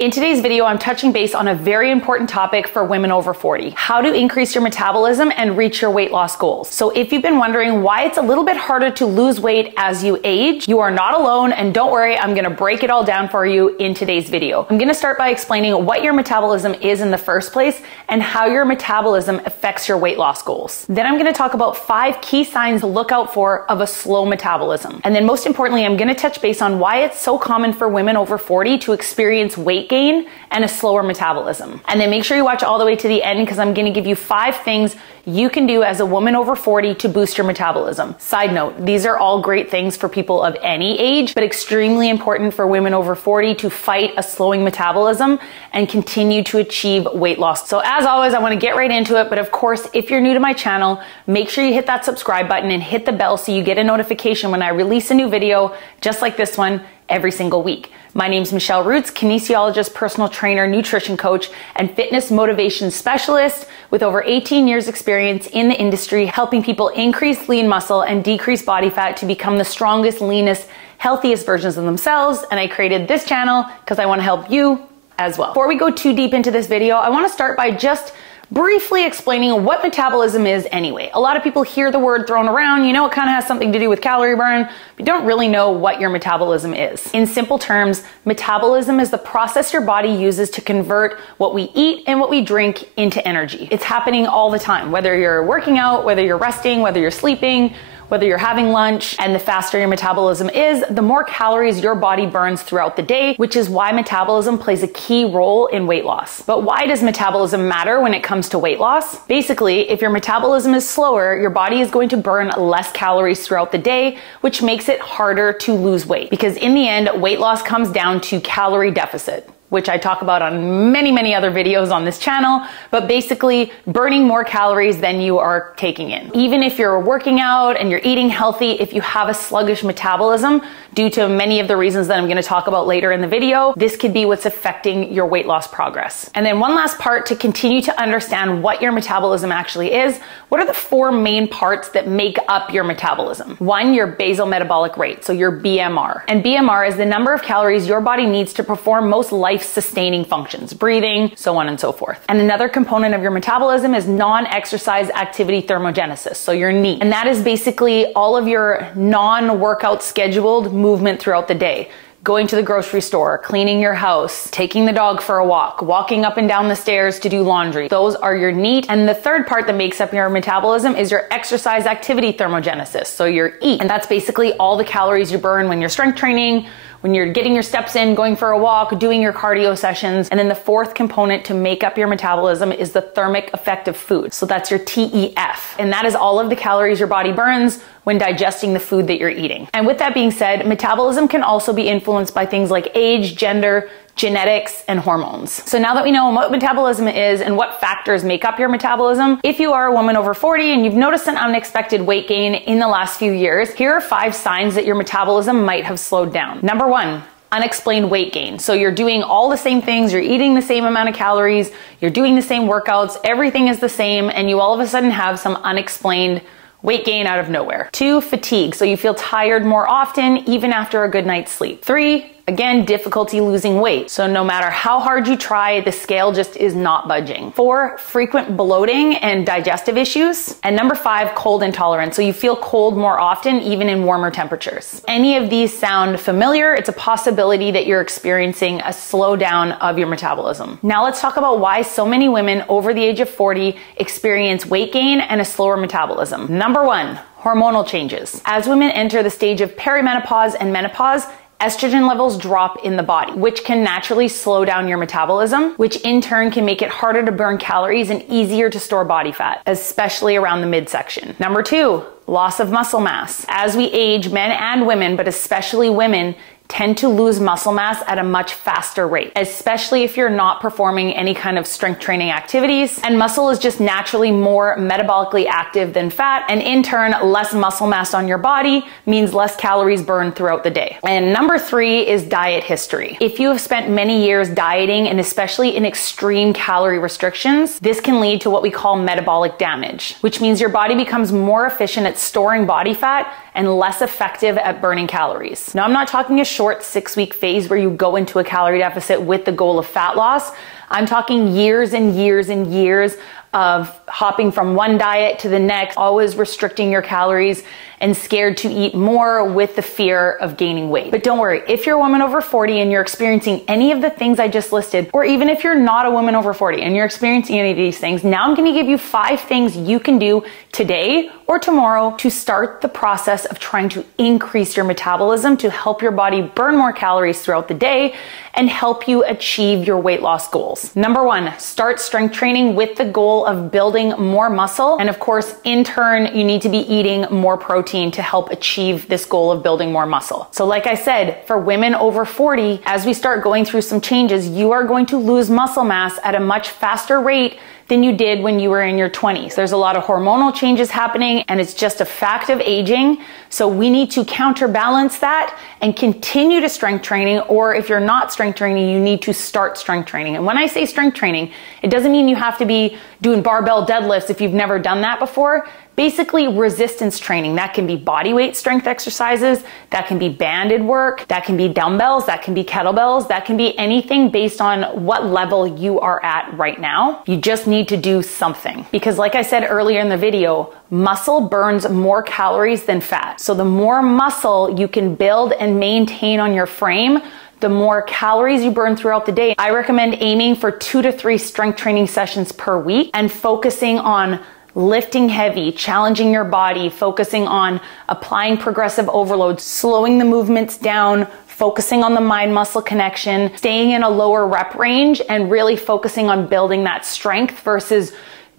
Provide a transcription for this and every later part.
In today's video, I'm touching base on a very important topic for women over 40, how to increase your metabolism and reach your weight loss goals. So if you've been wondering why it's a little bit harder to lose weight as you age, you are not alone, and don't worry, I'm gonna break it all down for you in today's video. I'm gonna start by explaining what your metabolism is in the first place and how your metabolism affects your weight loss goals. Then I'm gonna talk about 5 key signs to look out for of a slow metabolism. And then most importantly, I'm gonna touch base on why it's so common for women over 40 to experience weight gain and a slower metabolism. And then make sure you watch all the way to the end because I'm gonna give you 5 things you can do as a woman over 40 to boost your metabolism. Side note, these are all great things for people of any age, but extremely important for women over 40 to fight a slowing metabolism and continue to achieve weight loss. So as always, I wanna get right into it, but of course, if you're new to my channel, make sure you hit that subscribe button and hit the bell so you get a notification when I release a new video just like this one every single week. My name's Michelle Roots, kinesiologist, personal trainer, nutrition coach, and fitness motivation specialist with over 18 years experience in the industry, helping people increase lean muscle and decrease body fat to become the strongest, leanest, healthiest versions of themselves. And I created this channel because I want to help you as well. Before we go too deep into this video, I want to start by just briefly explaining what metabolism is anyway. A lot of people hear the word thrown around, you know, it kind of has something to do with calorie burn, but you don't really know what your metabolism is. In simple terms, metabolism is the process your body uses to convert what we eat and what we drink into energy. It's happening all the time, whether you're working out, whether you're resting, whether you're sleeping, whether you're having lunch. And the faster your metabolism is, the more calories your body burns throughout the day, which is why metabolism plays a key role in weight loss. But why does metabolism matter when it comes to weight loss? Basically, if your metabolism is slower, your body is going to burn less calories throughout the day, which makes it harder to lose weight. Because in the end, weight loss comes down to calorie deficit, which I talk about on many other videos on this channel, but basically burning more calories than you are taking in. Even if you're working out and you're eating healthy, if you have a sluggish metabolism due to many of the reasons that I'm gonna talk about later in the video, this could be what's affecting your weight loss progress. And then one last part to continue to understand what your metabolism actually is, what are the 4 main parts that make up your metabolism? 1, your basal metabolic rate, so your BMR. And BMR is the number of calories your body needs to perform most life-sustaining functions, breathing, so on and so forth. And another component of your metabolism is non-exercise activity thermogenesis, so your NEAT. And that is basically all of your non-workout scheduled movement throughout the day. Going to the grocery store, cleaning your house, taking the dog for a walk, walking up and down the stairs to do laundry. Those are your NEAT. And the third part that makes up your metabolism is your exercise activity thermogenesis, so your EAT. And that's basically all the calories you burn when you're strength training, when you're getting your steps in, going for a walk, doing your cardio sessions. And then the 4th component to make up your metabolism is the thermic effect of food. So that's your TEF. And that is all of the calories your body burns when digesting the food that you're eating. And with that being said, metabolism can also be influenced by things like age, gender, genetics, and hormones. So now that we know what metabolism is and what factors make up your metabolism, if you are a woman over 40 and you've noticed an unexpected weight gain in the last few years, here are 5 signs that your metabolism might have slowed down. Number 1, unexplained weight gain. So you're doing all the same things, you're eating the same amount of calories, you're doing the same workouts, everything is the same, and you all of a sudden have some unexplained weight gain out of nowhere. 2, fatigue. So you feel tired more often, even after a good night's sleep. 3, again, difficulty losing weight. So no matter how hard you try, the scale just is not budging. 4, frequent bloating and digestive issues. And number 5, cold intolerance. So you feel cold more often, even in warmer temperatures. Any of these sound familiar? It's a possibility that you're experiencing a slowdown of your metabolism. Now let's talk about why so many women over the age of 40 experience weight gain and a slower metabolism. Number 1, hormonal changes. As women enter the stage of perimenopause and menopause, estrogen levels drop in the body, which can naturally slow down your metabolism, which in turn can make it harder to burn calories and easier to store body fat, especially around the midsection. Number 2, loss of muscle mass. As we age, men and women, but especially women, tend to lose muscle mass at a much faster rate, especially if you're not performing any kind of strength training activities. And muscle is just naturally more metabolically active than fat, and in turn, less muscle mass on your body means less calories burned throughout the day. And number 3 is diet history. If you have spent many years dieting, and especially in extreme calorie restrictions, this can lead to what we call metabolic damage, which means your body becomes more efficient at storing body fat and less effective at burning calories. Now, I'm not talking a short 6-week phase where you go into a calorie deficit with the goal of fat loss. I'm talking years and years and years of hopping from one diet to the next, always restricting your calories and scared to eat more with the fear of gaining weight. But don't worry, if you're a woman over 40 and you're experiencing any of the things I just listed, or even if you're not a woman over 40 and you're experiencing any of these things, now I'm gonna give you 5 things you can do today or tomorrow to start the process of trying to increase your metabolism to help your body burn more calories throughout the day and help you achieve your weight loss goals. Number 1, start strength training with the goal of building more muscle. And of course, in turn, you need to be eating more protein to help achieve this goal of building more muscle. So like I said, for women over 40, as we start going through some changes, you are going to lose muscle mass at a much faster rate than you did when you were in your 20s. There's a lot of hormonal changes happening, and it's just a fact of aging. So we need to counterbalance that and continue to strength training, or if you're not strength training, you need to start strength training. And when I say strength training, it doesn't mean you have to be doing barbell deadlifts if you've never done that before. Basically, resistance training. That can be body weight strength exercises, that can be banded work, that can be dumbbells, that can be kettlebells, that can be anything based on what level you are at right now. You just need to do something. Because like I said earlier in the video, muscle burns more calories than fat. So the more muscle you can build and maintain on your frame, the more calories you burn throughout the day. I recommend aiming for 2 to 3 strength training sessions per week and focusing on lifting heavy, challenging your body, focusing on applying progressive overload, slowing the movements down, focusing on the mind-muscle connection, staying in a lower rep range, and really focusing on building that strength versus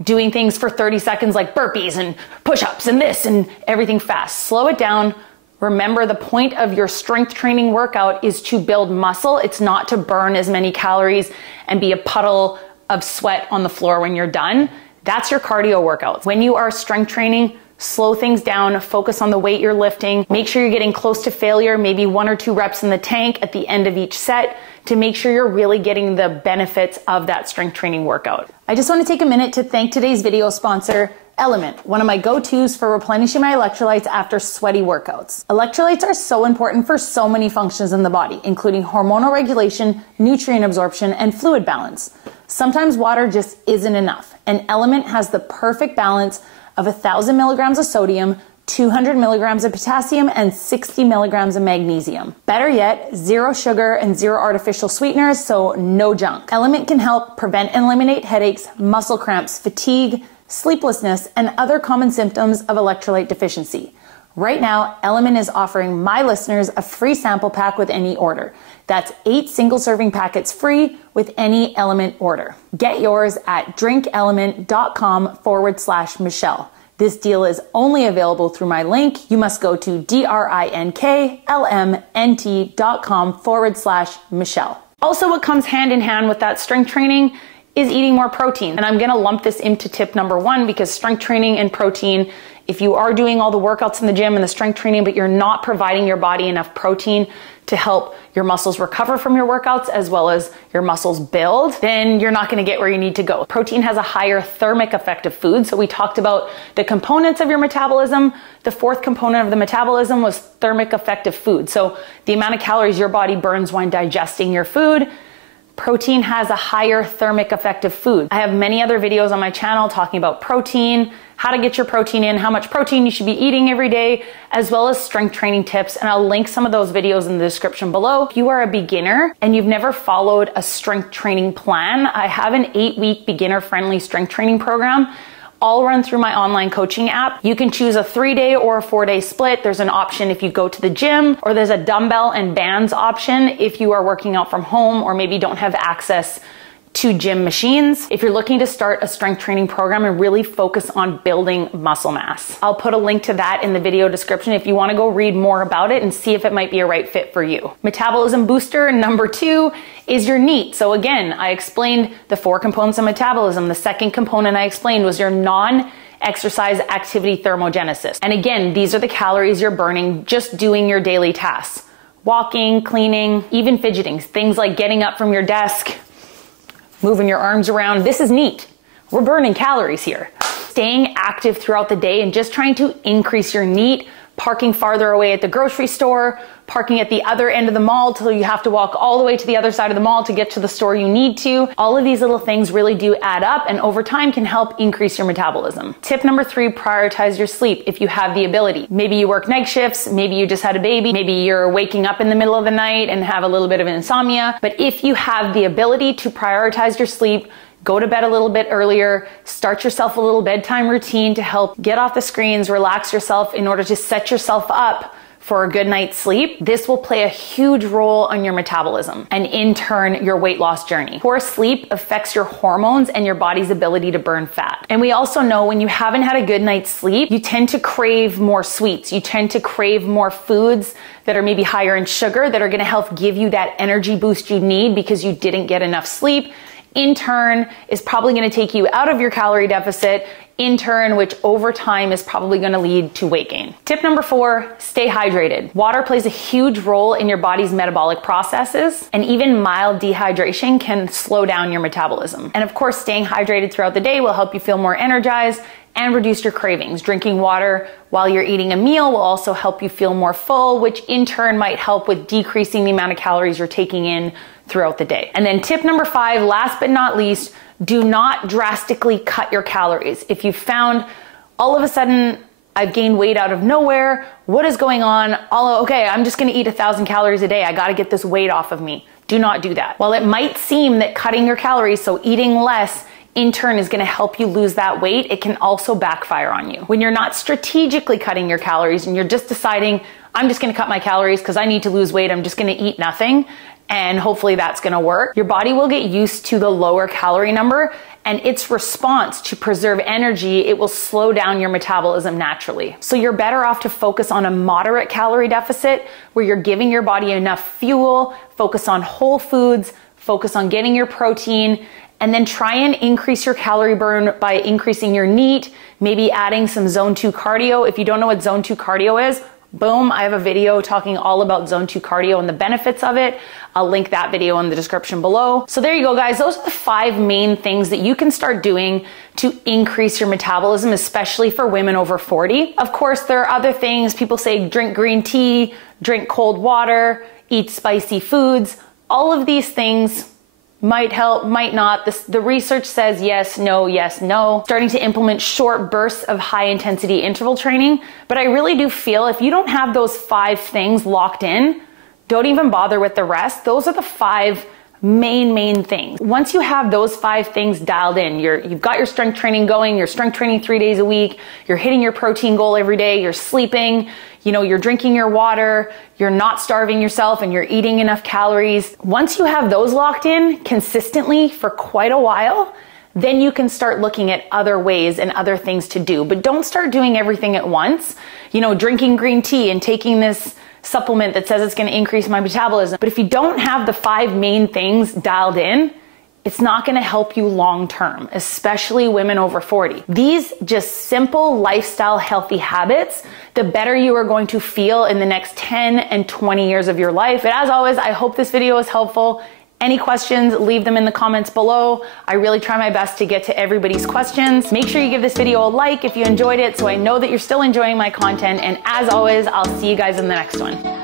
doing things for 30 seconds like burpees and push-ups and this and everything fast. Slow it down. Remember, the point of your strength training workout is to build muscle. It's not to burn as many calories and be a puddle of sweat on the floor when you're done. That's your cardio workout. When you are strength training, slow things down, focus on the weight you're lifting, make sure you're getting close to failure, maybe 1 or 2 reps in the tank at the end of each set to make sure you're really getting the benefits of that strength training workout. I just want to take a minute to thank today's video sponsor, Element, one of my go-tos for replenishing my electrolytes after sweaty workouts. Electrolytes are so important for so many functions in the body, including hormonal regulation, nutrient absorption, and fluid balance. Sometimes water just isn't enough, and Element has the perfect balance of 1,000 milligrams of sodium, 200 milligrams of potassium, and 60 milligrams of magnesium. Better yet, 0 sugar and 0 artificial sweeteners, so no junk. Element can help prevent and eliminate headaches, muscle cramps, fatigue, sleeplessness, and other common symptoms of electrolyte deficiency. Right now, Element is offering my listeners a free sample pack with any order. That's 8 single-serving packets free with any Element order. Get yours at drinkelement.com/Michelle. This deal is only available through my link. You must go to drinklmnt.com/Michelle. Also, what comes hand in hand with that strength training is eating more protein. And I'm gonna lump this into tip number 1 because strength training and protein, if you are doing all the workouts in the gym and the strength training, but you're not providing your body enough protein to help your muscles recover from your workouts as well as your muscles build, then you're not gonna get where you need to go. Protein has a higher thermic effect of food. So we talked about the components of your metabolism. The 4th component of the metabolism was thermic effect of food. So the amount of calories your body burns when digesting your food. Protein has a higher thermic effect of food. I have many other videos on my channel talking about protein, how to get your protein in, how much protein you should be eating every day, as well as strength training tips. And I'll link some of those videos in the description below. If you are a beginner and you've never followed a strength training plan, I have an 8-week beginner-friendly strength training program, all run through my online coaching app. You can choose a 3-day or a 4-day split. There's an option if you go to the gym, or there's a dumbbell and bands option if you are working out from home or maybe don't have access to gym machines. If you're looking to start a strength training program and really focus on building muscle mass, I'll put a link to that in the video description if you want to go read more about it and see if it might be a right fit for you. Metabolism booster number 2 is your NEAT. So again, I explained the 4 components of metabolism. The second component I explained was your non-exercise activity thermogenesis. And again, these are the calories you're burning just doing your daily tasks. Walking, cleaning, even fidgeting. Things like getting up from your desk, moving your arms around. This is NEAT. We're burning calories here. Staying active throughout the day and just trying to increase your NEAT parking farther away at the grocery store, parking at the other end of the mall till you have to walk all the way to the other side of the mall to get to the store you need to. All of these little things really do add up and over time can help increase your metabolism. Tip number 3, prioritize your sleep if you have the ability. Maybe you work night shifts, maybe you just had a baby, maybe you're waking up in the middle of the night and have a little bit of insomnia. But if you have the ability to prioritize your sleep, go to bed a little bit earlier, start yourself a little bedtime routine to help get off the screens, relax yourself in order to set yourself up for a good night's sleep. This will play a huge role on your metabolism and in turn your weight loss journey. Poor sleep affects your hormones and your body's ability to burn fat. And we also know when you haven't had a good night's sleep, you tend to crave more sweets. You tend to crave more foods that are maybe higher in sugar that are gonna help give you that energy boost you need because you didn't get enough sleep. In turn is probably going to take you out of your calorie deficit, in turn, which over time is probably going to lead to weight gain. Tip number 4, stay hydrated. Water plays a huge role in your body's metabolic processes, and even mild dehydration can slow down your metabolism. And of course, staying hydrated throughout the day will help you feel more energized and reduce your cravings. Drinking water while you're eating a meal will also help you feel more full, which in turn might help with decreasing the amount of calories you're taking in throughout the day. And then tip number 5, last but not least, do not drastically cut your calories. If you found all of a sudden I've gained weight out of nowhere, what is going on? Okay, I'm just gonna eat 1,000 calories a day. I gotta get this weight off of me. Do not do that. While it might seem that cutting your calories, so eating less, in turn is gonna help you lose that weight, it can also backfire on you. When you're not strategically cutting your calories and you're just deciding, I'm just gonna cut my calories because I need to lose weight, I'm just gonna eat nothing, and hopefully that's gonna work, your body will get used to the lower calorie number, and its response to preserve energy, it will slow down your metabolism naturally. So you're better off to focus on a moderate calorie deficit where you're giving your body enough fuel, focus on whole foods, focus on getting your protein, and then try and increase your calorie burn by increasing your NEAT, maybe adding some zone 2 cardio. If you don't know what zone 2 cardio is, boom, I have a video talking all about zone 2 cardio and the benefits of it. I'll link that video in the description below. So there you go, guys. Those are the 5 main things that you can start doing to increase your metabolism, especially for women over 40. Of course, there are other things. People say drink green tea, drink cold water, eat spicy foods. All of these things might help, might not. The research says yes, no. Starting to implement short bursts of high intensity interval training. But I really do feel if you don't have those 5 things locked in, don't even bother with the rest. Those are the 5 main things. Once you have those 5 things dialed in, you've got your strength training going, you're strength training 3 days a week, you're hitting your protein goal every day, you're sleeping, you're drinking your water, you're not starving yourself, and you're eating enough calories. Once you have those locked in consistently for quite a while, then you can start looking at other ways and other things to do. But don't start doing everything at once. Drinking green tea and taking this supplement that says it's going to increase my metabolism. But if you don't have the 5 main things dialed in, it's not going to help you long term, especially women over 40. These just simple lifestyle healthy habits, the better you are going to feel in the next 10 and 20 years of your life. But as always, I hope this video is helpful. Any questions, leave them in the comments below. I really try my best to get to everybody's questions. Make sure you give this video a like if you enjoyed it so I know that you're still enjoying my content. And as always, I'll see you guys in the next one.